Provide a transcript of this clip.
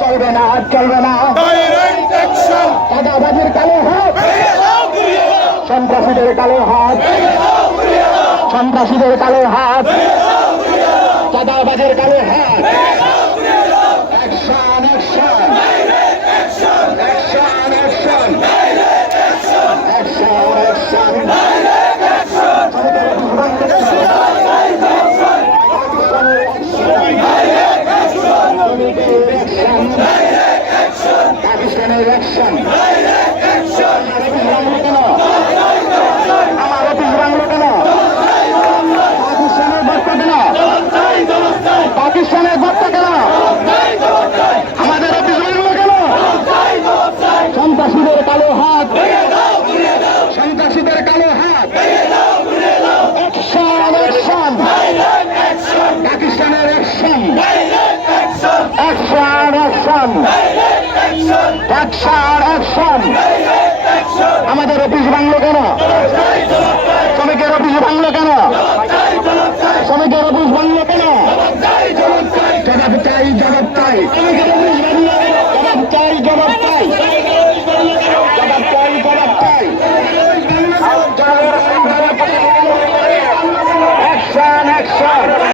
চলবে না চলবে না চাঁদাবাজির কালো হাত সন্ত্রাসীদের কালো হাত সন্ত্রাসীদের কালো হাত চাঁদাবাজির কালো হাত action action action action action পাকিস্তানের অ্যাকশন আমার অফিস বাংলো কেন পাকিস্তানের বার্তা কেন পাকিস্তানের বার্তা কেন আমাদের অফিস বাংলো কেন সন্ত্রাসীদের কালো হাত সন্ত্রাসীদের কালো হাত অ্যাকশন অ্যাকশন পাকিস্তানের action action action action action আমাদের অফিস ভাঙলো কেন শ্রমিকের অফিস ভাঙলো কেন শ্রমিকের অফিস ভাঙলো কেন জবাব চাই জবাব চাই